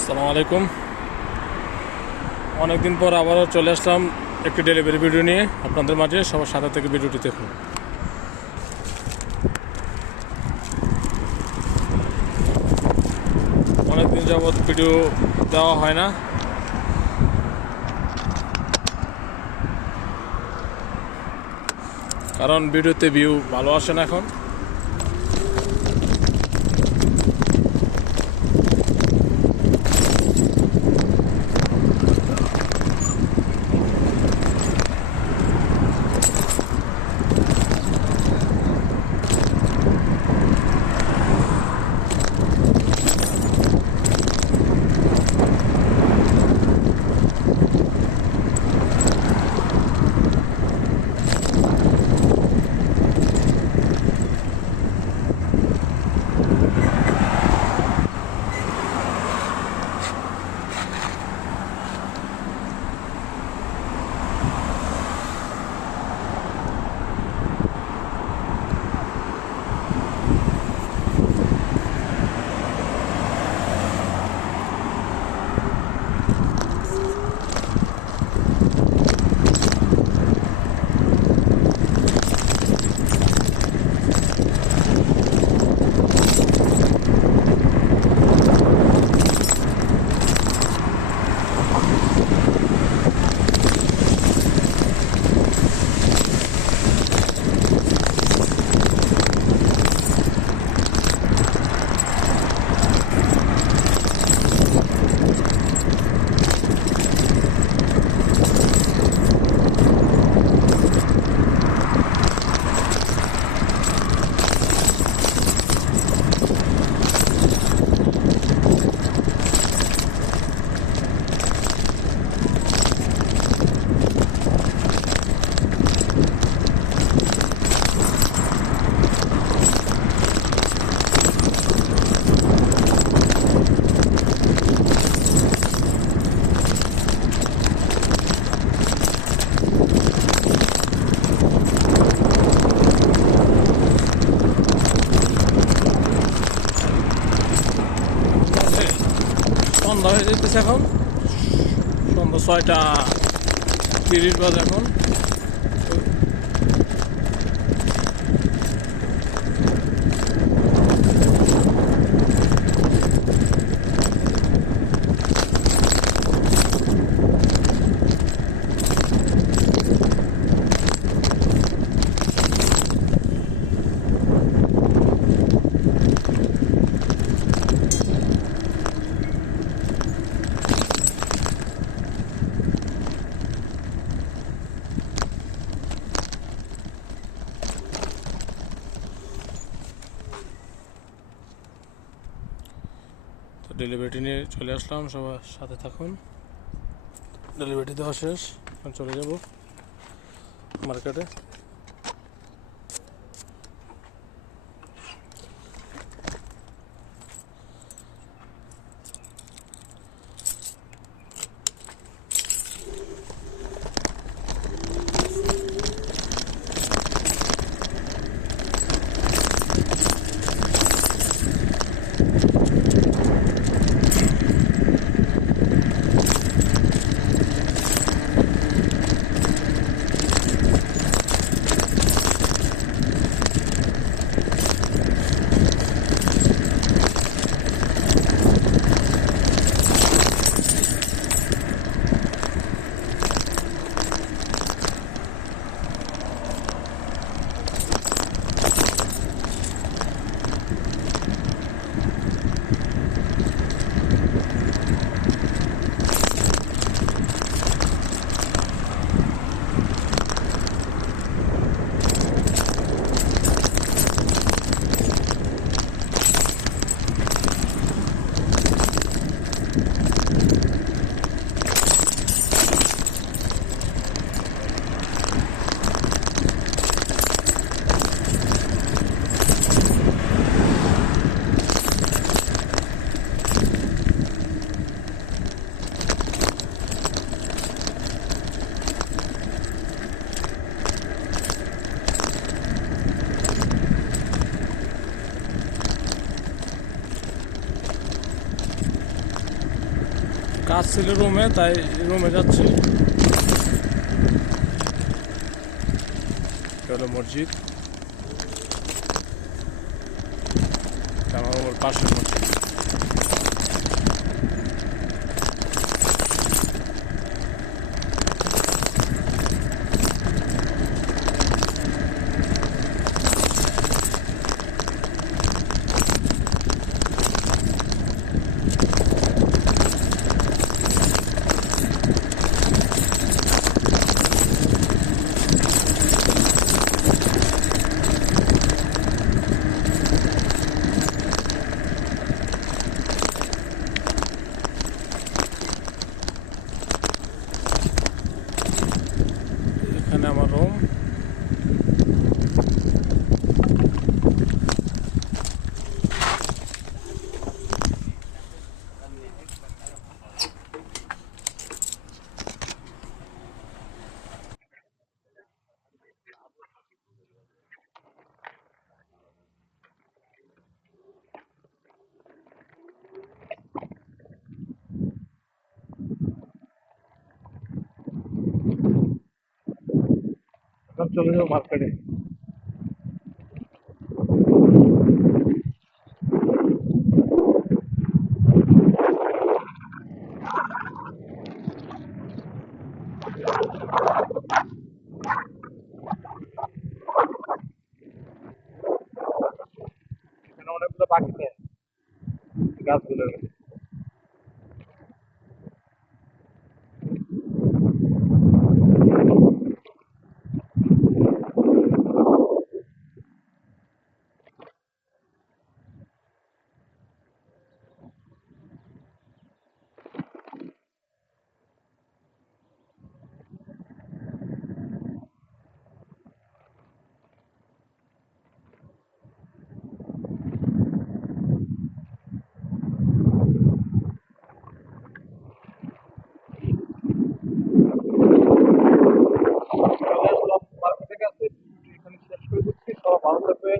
আসসালামু আলাইকুম। অনেকদিন পর আবারও চলে আসলাম একটি ডেলিভারি ভিডিও নিয়ে আপনাদের মাঝে। সবার সাথে থেকে ভিডিওটি দেখুন। অনেকদিন যাবৎ ভিডিও দেওয়া হয় না, কারণ ভিডিওতে ভিউ ভালো আসে না এখন। সন্ধ্যা হয়ে যেতেছে, এখন সন্ধ্যা 6:30 বাজে এখন। ডেলিভারিটি নিয়ে চলে আসলাম, সবার সাথে থাকুন। ডেলিভারিটি দেওয়া শেষ, এখন চলে যাব মার্কেটে। কাজ ছিল রুমে, তাই রুমে যাচ্ছি। এটা হলো মসজিদ, আমার ওর পাশের মসজিদ। এখানে আমার রুম। চলে যাবো মার্কেটে। এখানে অনেকগুলো পাখি দেয় গাছগুলো। মার্কেটে গেছে, এখানে শেষ করে দিচ্ছি। সবাই ভালো থাকবে।